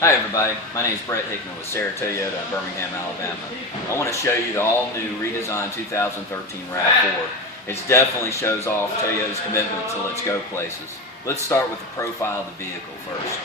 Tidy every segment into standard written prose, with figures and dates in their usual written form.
Hi everybody, my name is Brett Hickman with Sarah Toyota in Birmingham, Alabama. I want to show you the all-new redesigned 2013 Rav4. It definitely shows off Toyota's commitment to let's go places. Let's start with the profile of the vehicle first.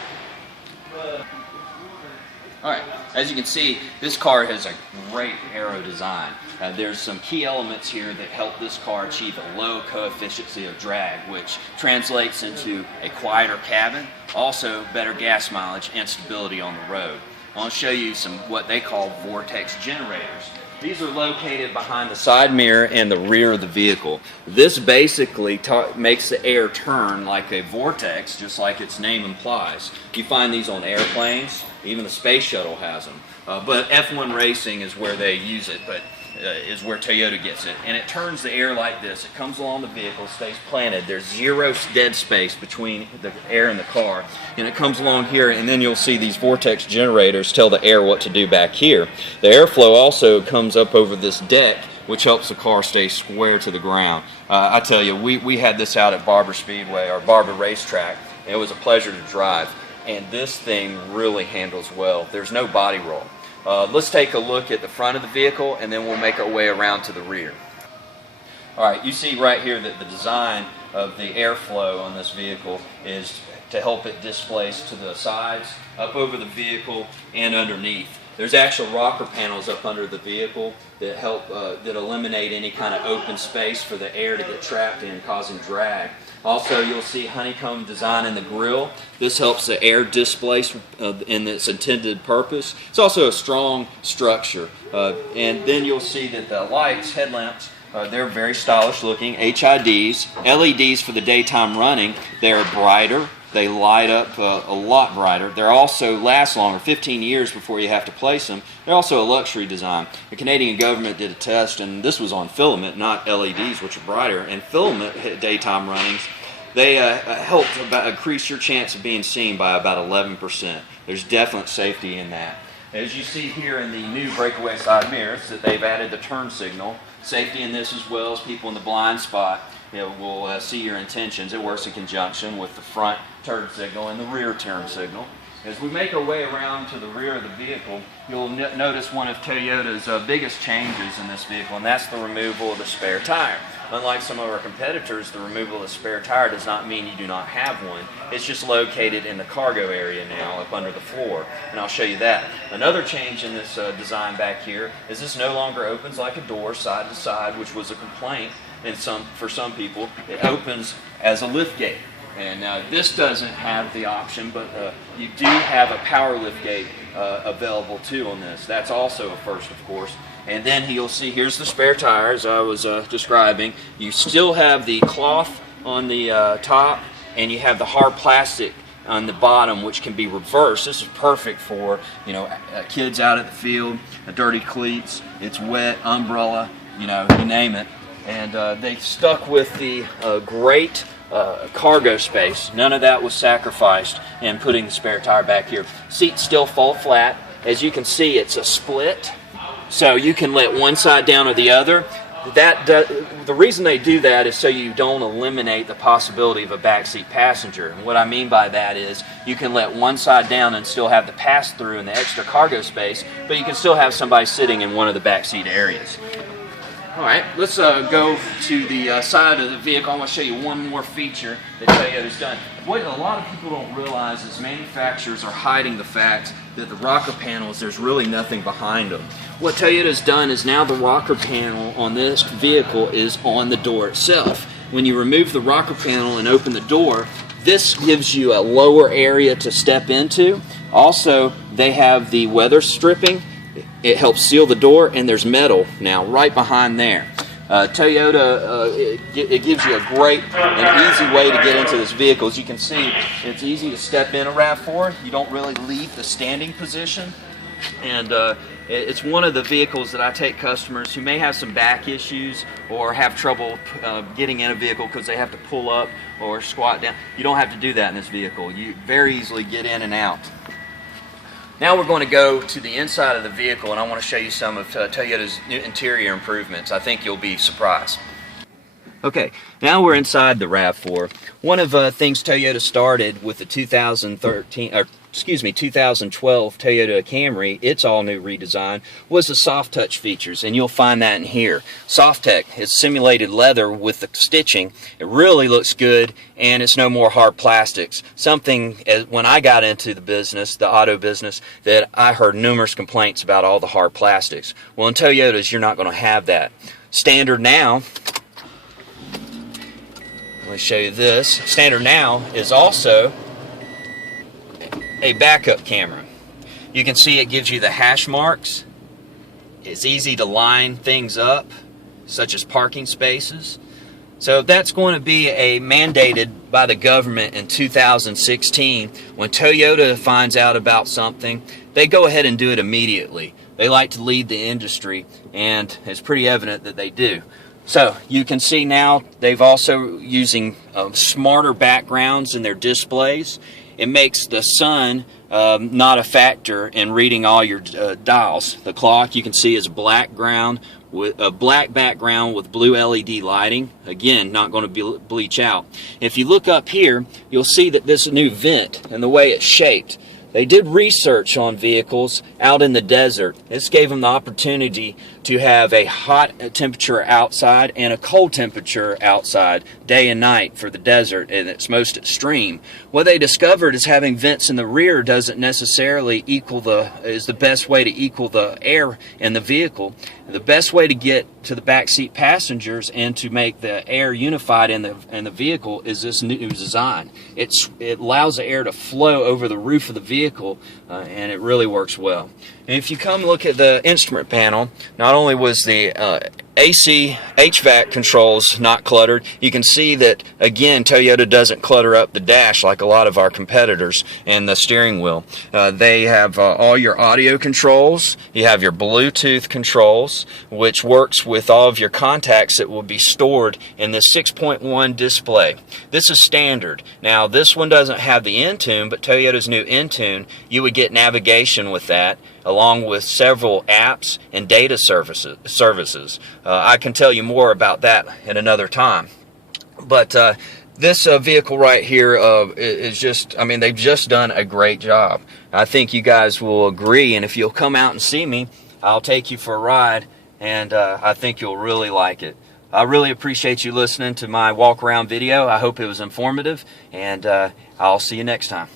Alright, as you can see, this car has a great aero design. There's some key elements here that help this car achieve a low coefficient of drag, which translates into a quieter cabin, also better gas mileage and stability on the road. I want to show you some what they call vortex generators. These are located behind the side mirror and the rear of the vehicle. This basically makes the air turn like a vortex, just like its name implies. You find these on airplanes, even the space shuttle has them. But F1 racing is where they use it, but is where Toyota gets it. And it turns the air like this. It comes along the vehicle, stays planted. There's zero dead space between the air and the car. And it comes along here, and then you'll see these vortex generators tell the air what to do back here. The airflow also comes up over this deck, which helps the car stay square to the ground. I tell you, we had this out at Barber Speedway, or Barber Racetrack, and it was a pleasure to drive. And this thing really handles well. There's no body roll. Let's take a look at the front of the vehicle, and then we'll make our way around to the rear. Alright, you see right here that the design of the airflow on this vehicle is to help it displace to the sides, up over the vehicle, and underneath. There's actual rocker panels up under the vehicle that help that eliminate any kind of open space for the air to get trapped in, causing drag. Also, you'll see honeycomb design in the grille. This helps the air displace in its intended purpose. It's also a strong structure. And then you'll see that the lights, headlamps, they're very stylish looking. HIDs, LEDs for the daytime running. They're brighter. They light up a lot brighter. They also last longer, 15 years before you have to place them. They're also a luxury design. The Canadian government did a test, and this was on filament, not LEDs, which are brighter. And filament daytime runnings, they help increase your chance of being seen by about 11%. There's definite safety in that. As you see here in the new breakaway side mirrors, that they've added the turn signal. Safety in this as well as people in the blind spot will see your intentions. It works in conjunction with the front turn signal and the rear turn signal. As we make our way around to the rear of the vehicle, you'll notice one of Toyota's biggest changes in this vehicle, and that's the removal of the spare tire. Unlike some of our competitors, the removal of the spare tire does not mean you do not have one. It's just located in the cargo area now, up under the floor, and I'll show you that. Another change in this design back here is this no longer opens like a door side to side, which was a complaint for some people. It opens as a lift gate. And now this doesn't have the option, but you do have a power lift gate available too on this. That's also a first, of course. And then you'll see here's the spare tire, as I was describing. You still have the cloth on the top, and you have the hard plastic on the bottom, which can be reversed. This is perfect for kids out at the field, dirty cleats. It's wet, umbrella, you name it. And they stuck with the great cargo space. None of that was sacrificed in putting the spare tire back here. Seats still fall flat. As you can see, it's a split, so you can let one side down or the other. The reason they do that is so you don't eliminate the possibility of a backseat passenger. And what I mean by that is you can let one side down and still have the pass-through and the extra cargo space, but you can still have somebody sitting in one of the backseat areas. Alright, let's go to the side of the vehicle. I want to show you one more feature that Toyota's done. What a lot of people don't realize is manufacturers are hiding the fact that the rocker panels, there's really nothing behind them. What Toyota's done is now the rocker panel on this vehicle is on the door itself. When you remove the rocker panel and open the door, this gives you a lower area to step into. Also, they have the weather stripping. It helps seal the door, and there's metal now right behind there. Toyota, it gives you a great and easy way to get into this vehicle. As you can see, it's easy to step in a Rav4. You don't really leave the standing position. And it's one of the vehicles that I take customers who may have some back issues or have trouble getting in a vehicle because they have to pull up or squat down. You don't have to do that in this vehicle. You very easily get in and out. Now we're going to go to the inside of the vehicle, and I want to show you some of Toyota's new interior improvements. I think you'll be surprised. Okay, now we're inside the RAV4. One of the things Toyota started with the 2012 Toyota Camry, its all-new redesign, was the soft touch features, and you'll find that in here. Soft Tech is simulated leather with the stitching. It really looks good, and it's no more hard plastics. Something, when I got into the business, the auto business, that I heard numerous complaints about all the hard plastics. Well, in Toyotas, you're not going to have that. Standard now, let me show you this. Standard now is also a backup camera. You can see it gives you the hash marks. It's easy to line things up, such as parking spaces. So that's going to be mandated by the government in 2016. When Toyota finds out about something, they go ahead and do it immediately. They like to lead the industry, and it's pretty evident that they do. So you can see now they've also using smarter backgrounds in their displays. It makes the sun not a factor in reading all your dials. The clock, you can see, is black background with blue LED lighting. Again, not going to bleach out. If you look up here, you'll see that this new vent and the way it's shaped. They did research on vehicles out in the desert. This gave them the opportunity to have a hot temperature outside and a cold temperature outside day and night for the desert in its most extreme. What they discovered is having vents in the rear doesn't necessarily is the best way to equal the air in the vehicle. The best way to get to the backseat passengers and to make the air unified in the vehicle is this new design. It allows the air to flow over the roof of the vehicle, and it really works well. And if you come look at the instrument panel, not only was the AC HVAC controls not cluttered, you can see that again Toyota doesn't clutter up the dash like a lot of our competitors, and the steering wheel. They have all your audio controls. You have your Bluetooth controls, which works with all of your contacts that will be stored in this 6.1 display. This is standard. Now this one doesn't have the Intune, but Toyota's new Intune, you would get navigation with that, along with several apps and data services. I can tell you more about that in another time. But this vehicle right here is just, I mean, they've just done a great job. I think you guys will agree, and if you'll come out and see me, I'll take you for a ride, and I think you'll really like it. I really appreciate you listening to my walk around video. I hope it was informative, and I'll see you next time.